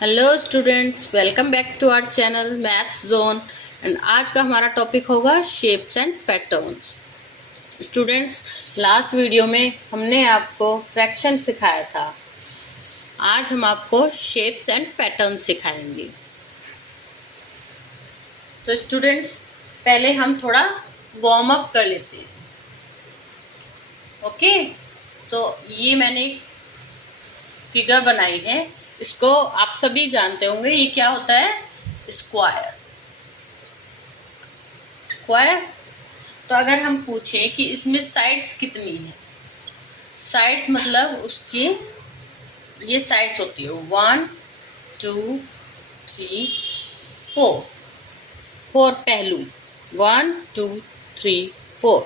Hello students, welcome back to our channel maths zone. And आज का हमारा topic होगा shapes and patterns. Students, last video में हमने आपको फ्रैक्शन सिखाया था। आज हम आपको शेप्स एंड पैटर्न्स सिखाएंगे। तो स्टूडेंट्स, पहले हम थोड़ा वार्म अप कर लेते हैं। ओके, तो ये मैंने फिगर बनाई है। इसको आप सभी जानते होंगे, ये क्या होता है? स्क्वायर। स्क्वायर। तो अगर हम पूछें कि इसमें साइड्स कितनी है, साइड्स मतलब उसकी ये साइड्स होती है 1 2 3 4। 4 पहलू, 1 2 3 4।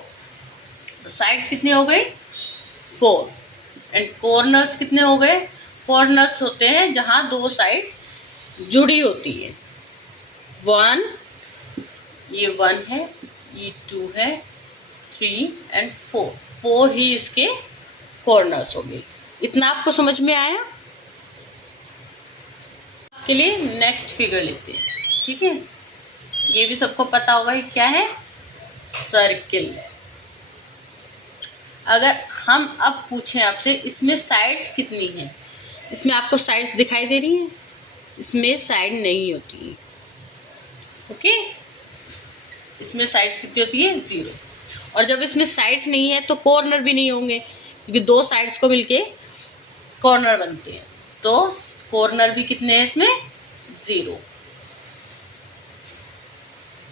तो साइड्स कितनी हो गई? 4। एंड कॉर्नर्स कितने हो गए? कॉर्नर्स होते हैं जहां दो साइड जुड़ी होती है। 1, ये 1 है, ये 2 है, 3 एंड 4। 4 ही इसके कॉर्नर्स हो गए। इतना आपको समझ में आया? के लिए नेक्स्ट फिगर लेते हैं। ठीक है, ये भी सबको पता होगा ये क्या है? सर्किल। अगर हम अब पूछें आपसे इसमें साइड्स कितनी हैं, इसमें आपको साइड्स दिखाई दे रही हैं? इसमें साइड नहीं होती है। ओके, इसमें साइड्स कितनी होती है? 0। और जब इसमें साइड्स नहीं है तो कॉर्नर भी नहीं होंगे, क्योंकि दो साइड्स को मिलके कॉर्नर बनते हैं। तो कॉर्नर भी कितने हैं इसमें? 0।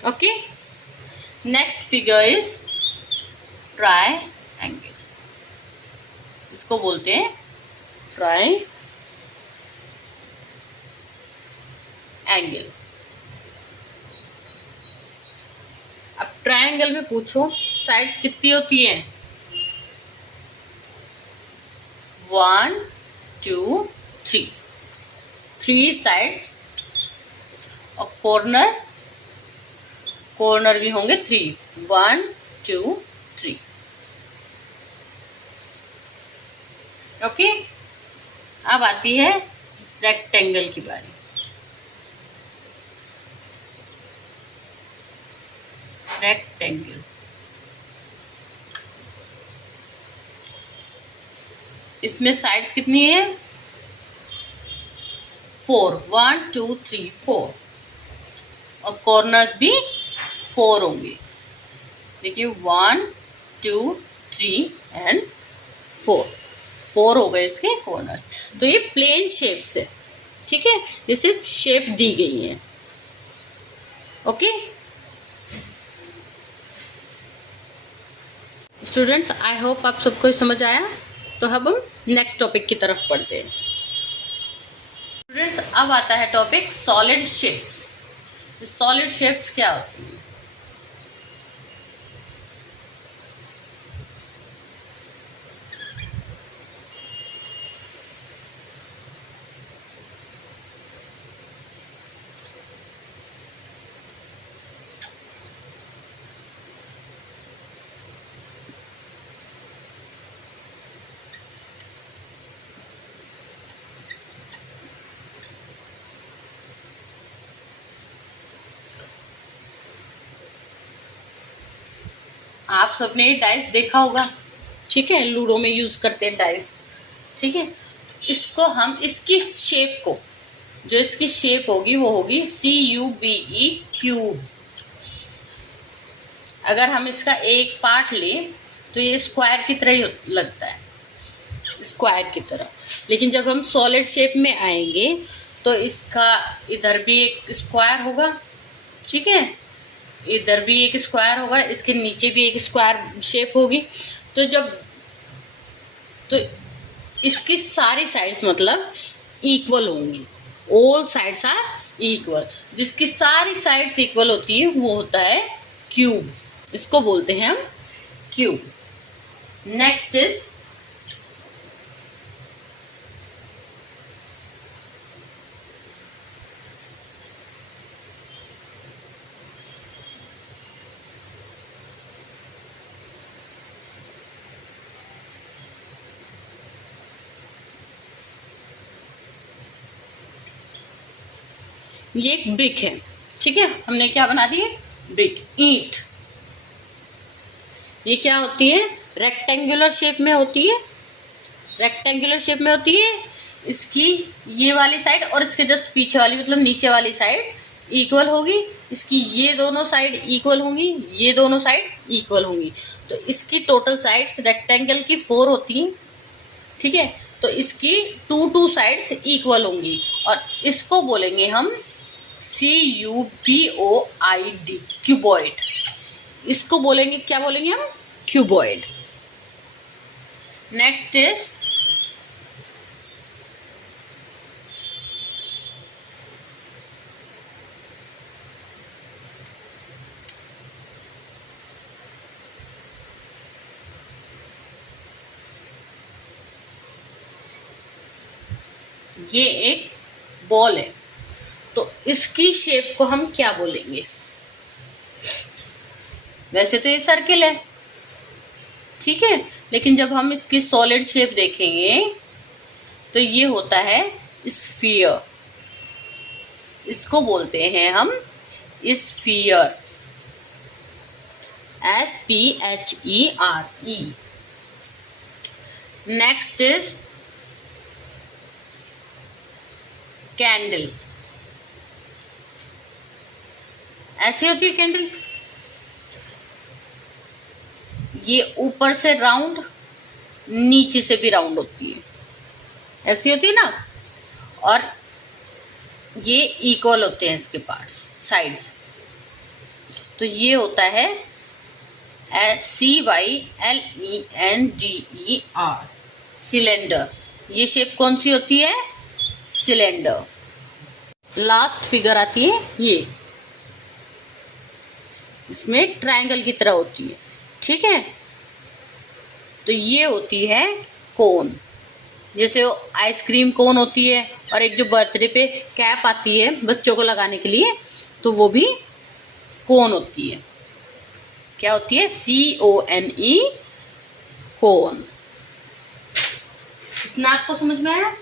Okay, next figure is try angle. इसको बोलते हैं ट्राई एंगल। अब ट्रायंगल में पूछो साइड्स कितनी होती हैं? 1 2 3। 3 साइड्स। और कॉर्नर भी होंगे 3। 1 2 3। ओके, अब आती है रेक्टेंगल की बारी। रेक्टेंगल, इसमें साइड्स कितनी है? 4। 1 2 3 4। और कॉर्नर्स भी 4 होंगे। देखिए 1 2 3 एंड 4। 4 हो गए इसके कॉर्नर्स। तो ये प्लेन शेप्स है। ठीक है, ये सिर्फ शेप दी गई है। ओके स्टूडेंट्स, आई होप आप सबको समझ आया। तो अब हम नेक्स्ट टॉपिक की तरफ पढ़ते हैं। स्टूडेंट्स, अब आता है topic solid shapes. Solid shapes क्या होती है? आप सबने डाइस देखा होगा। ठीक है, लूडो में यूज करते हैं डाइस। ठीक है, इसको हम इसकी शेप को, जो इसकी शेप होगी वो होगी CUBE, क्यूब। अगर हम इसका एक पार्ट लें तो ये स्क्वायर की तरह ही लगता है, स्क्वायर की तरह। लेकिन जब हम सॉलिड शेप में आएंगे तो इसका इधर भी एक स्क्वायर होगा। ठीक है, इधर भी एक स्क्वायर होगा, इसके नीचे भी एक स्क्वायर शेप होगी। तो तो इसकी सारी साइड्स मतलब इक्वल होंगी। All sides are equal. जिसकी सारी साइड्स इक्वल होती है वो होता है क्यूब। इसको बोलते हैं हम क्यूब। नेक्स्ट इज ये एक ब्रिक है, ठीक है, हमने क्या बना दी, ब्रिक, ईंट। ये क्या होती है, रेक्टेंगुलर शेप में होती है, रेक्टेंगुलर शेप में होती है। इसकी ये वाली साइड और इसके जस्ट पीछे वाली मतलब नीचे वाली साइड इक्वल होगी, इसकी ये दोनों साइड इक्वल होंगी, ये दोनों साइड इक्वल होंगी। तो इसकी टोटल साइड्स रेक्टेंगल की 4 होती हैं, ठीक है। तो इसकी 2 साइड्स इक्वल होंगी और इसको बोलेंगे हम CUBOID, क्यूबॉइड। इसको बोलेंगे, क्या बोलेंगे हम, क्यूबॉइड। नेक्स्ट इज ये एक बॉल है, तो इसकी शेप को हम क्या बोलेंगे, वैसे तो ये सर्किल है, ठीक है, लेकिन जब हम इसकी सॉलिड शेप देखेंगे तो ये होता है स्फीयर। इसको बोलते हैं हम sphere, SPHERE। Next is candle. ऐसी होती है कैंडल, ये ऊपर से राउंड नीचे से भी राउंड होती है, ऐसी होती है ना, और ये इक्वल होते हैं इसके पार्ट्स, साइड्स। तो ये होता है CYLENDER, सिलेंडर। ये शेप कौन सी होती है, सिलेंडर। लास्ट फिगर आती है ये, इसमें ट्रायंगल की तरह होती है, ठीक है। तो ये होती है कोन, जैसे आइसक्रीम कोन होती है, और एक जो बर्थडे पे कैप आती है बच्चों को लगाने के लिए, तो वो भी कोन होती है। क्या होती है, CONE, कोन। इतना आपको समझ में आया।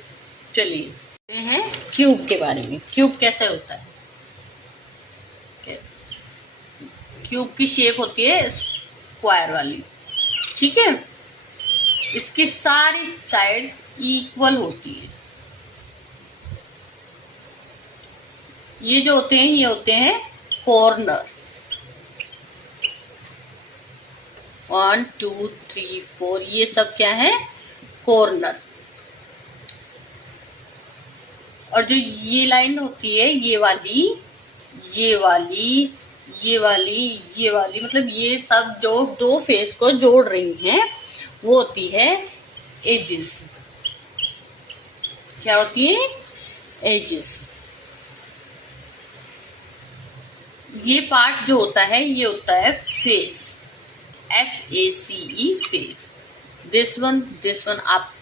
चलिए हैं क्यूब के बारे में, क्यूब कैसे होता है। क्यूब की शेप होती है स्क्वायर वाली, ठीक है, इसकी सारी साइड इक्वल होती है। ये जो होते हैं ये होते हैं कॉर्नर, 1 2 3 4, ये सब क्या है, कॉर्नर। और जो ये लाइन होती है, ये वाली, ये वाली, ये वाली, ये वाली, मतलब ये सब जो दो फेस को जोड़ रही हैं वो होती है एजेस। क्या होती है, एजेस। ये पार्ट जो होता है ये होता है face, FACE, face. This one आप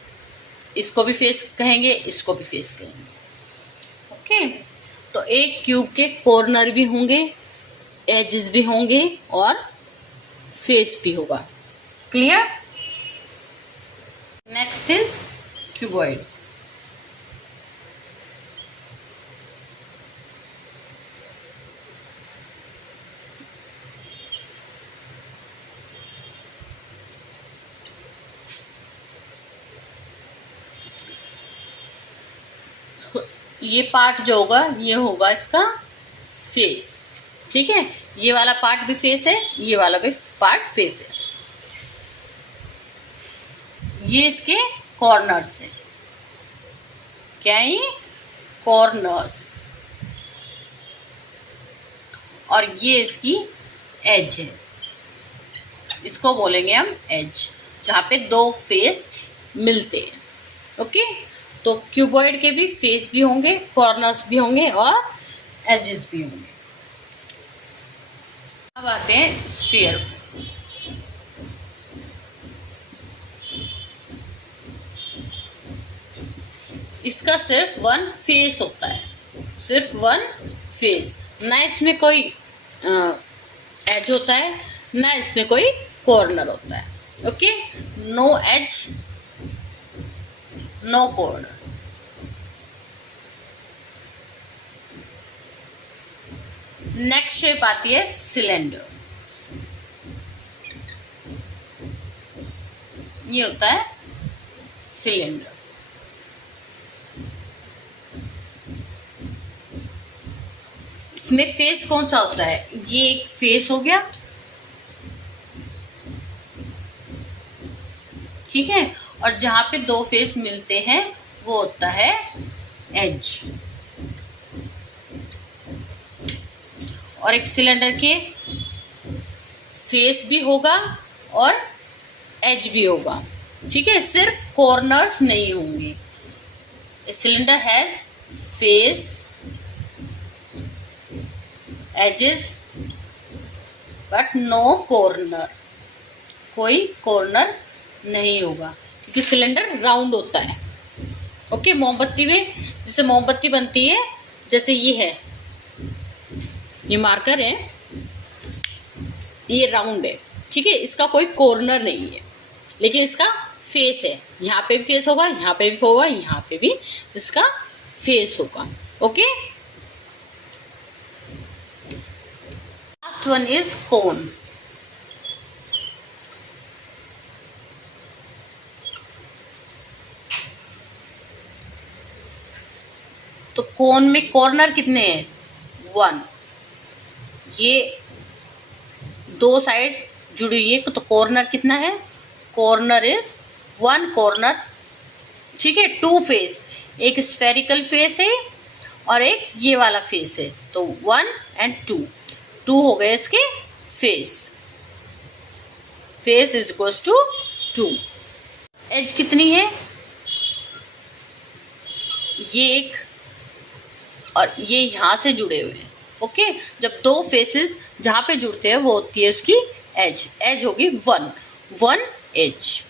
इसको भी फेस कहेंगे, इसको भी फेस कहेंगे, ओके। तो एक क्यूब के कॉर्नर भी होंगे, एजेस भी होंगे और फेस भी होगा, क्लियर। Next is cuboid. ये पार्ट जो होगा ये होगा इसका फेस, ठीक है। ये वाला पार्ट भी फेस है, ये वाला भी पार्ट फेस है। ये इसके कॉर्नर्स है, क्या है ये, कॉर्नर्स। और ये इसकी एज है, इसको बोलेंगे हम एज, जहां पे दो फेस मिलते हैं, ओके। तो क्यूबॉइड के भी फेस भी होंगे, कॉर्नर्स भी होंगे और एजेस भी होंगे। अब आते हैं स्फीयर। इसका सिर्फ वन फेस होता है, सिर्फ वन फेस, ना इसमें कोई एज होता है, ना इसमें कोई कॉर्नर होता है, okay. No edge, no corner. Next shape आती है सिलेंडर। ये होता है सिलेंडर। इसमें फेस कौन सा होता है? ये एक फेस हो गया, ठीक है, और जहां पे दो फेस मिलते हैं वो होता है एज। और एक सिलेंडर के फेस भी होगा और एज भी होगा, ठीक है, सिर्फ कॉर्नर्स नहीं होंगे। Cylinder has face, edges, but no corner, कोई कॉर्नर नहीं होगा क्योंकि सिलेंडर राउंड होता है। ओके, मोमबत्ती में जैसे मोमबत्ती बनती है, जैसे ये है, ये मार्कर है, ये राउंड है, ठीक है, इसका कोई कॉर्नर नहीं है, लेकिन इसका फेस है। यहाँ पे भी फेस होगा, यहाँ पे भी होगा, यहाँ पे भी इसका फेस होगा। ओके, लास्ट वन इज कोन। तो कोन में कॉर्नर कितने हैं? 1। ये दो साइड जुड़ी हुई है, तो कॉर्नर कितना है? कॉर्नर इज 1 कॉर्नर, ठीक है। 2 फेस, एक स्फेरिकल फेस है और एक ये वाला फेस है, तो 1 and 2 हो गए इसके face. Face is equals to 2। Edge कितनी है? ये एक और ये यहां से जुड़े हुए हैं। ओके, जब दो फेसेस जहां पे जुड़ते हैं वो होती है उसकी एज। एज होगी 1 एज।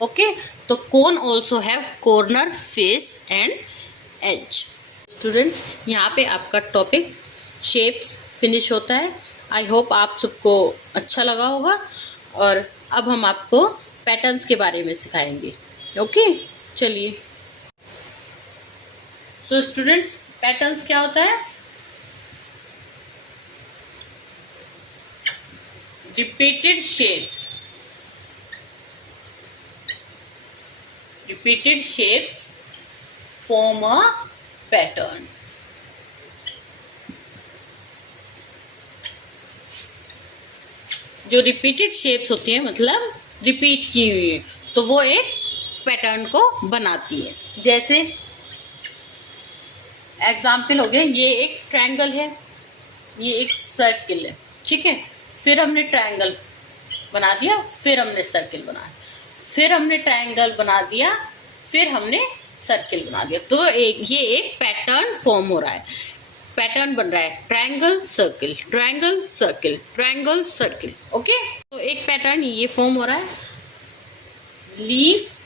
ओके, तो cone also have corner, face and edge. Students, यहाँ पे आपका टॉपिक शेप्स फिनिश होता है। आई होप आप सबको अच्छा लगा होगा। और अब हम आपको पैटर्न्स के बारे में सिखाएंगे। ओके, चलिए। सो स्टूडेंट्स, पैटर्न्स क्या होता है? Repeated shapes. Repeated shapes form a pattern. जो रिपीटेड शेप्स होती है, मतलब रिपीट की हुई है, तो वो एक पैटर्न को बनाती है। जैसे एग्जाम्पल हो गया, ये एक ट्रायंगल है, ये एक सर्किल है, ठीक है। फिर हमने ट्रायंगल बना दिया, फिर हमने सर्किल बनाया, फिर हमने ट्रायंगल बना दिया, फिर हमने सर्किल बना दिया। तो ये एक पैटर्न फॉर्म हो रहा है, पैटर्न बन रहा है, triangle circle, triangle circle, triangle circle. Okay, तो एक पैटर्न ये फॉर्म हो रहा है, leaf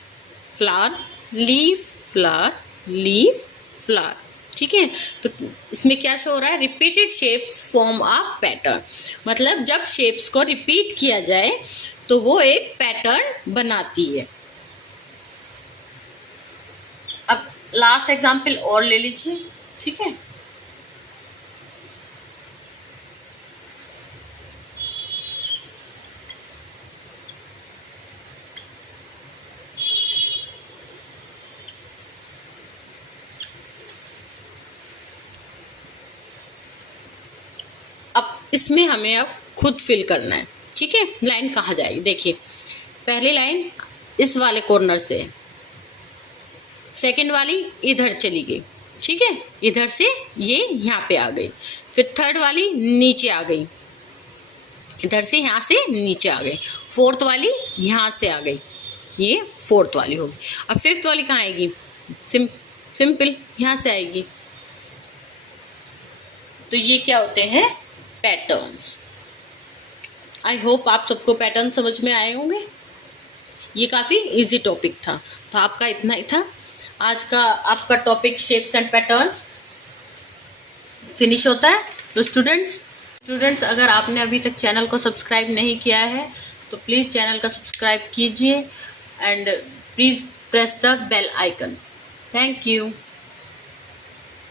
flower, leaf flower, leaf flower, ठीक है। तो इसमें क्या शो हो रहा है? Repeated shapes form a pattern. मतलब जब शेप्स को रिपीट किया जाए तो वो एक पैटर्न बनाती है। अब लास्ट एग्जांपल और ले लीजिए, ठीक है। अब इसमें हमें अब खुद फिल करना है, ठीक है। लाइन कहाँ जाएगी? देखिए, पहली लाइन इस वाले कॉर्नर से, सेकंड वाली इधर चली गई, ठीक है, इधर से ये यहाँ पे आ गई, फिर थर्ड वाली नीचे आ गई, इधर से यहाँ से नीचे आ गई, फोर्थ वाली यहाँ से आ गई, ये फोर्थ वाली होगी। अब फिफ्थ वाली कहाँ आएगी? सिंपल यहाँ से आएगी। तो ये क्या होते हैं? पैटर्न्स। आई होप आप सबको पैटर्न समझ में आए होंगे। ये काफ़ी इजी टॉपिक था, तो आपका इतना ही था आज का। आपका topic shapes and patterns finish होता है। तो स्टूडेंट्स अगर आपने अभी तक चैनल को सब्सक्राइब नहीं किया है तो प्लीज़ चैनल का सब्सक्राइब कीजिए and please press the bell icon. Thank you.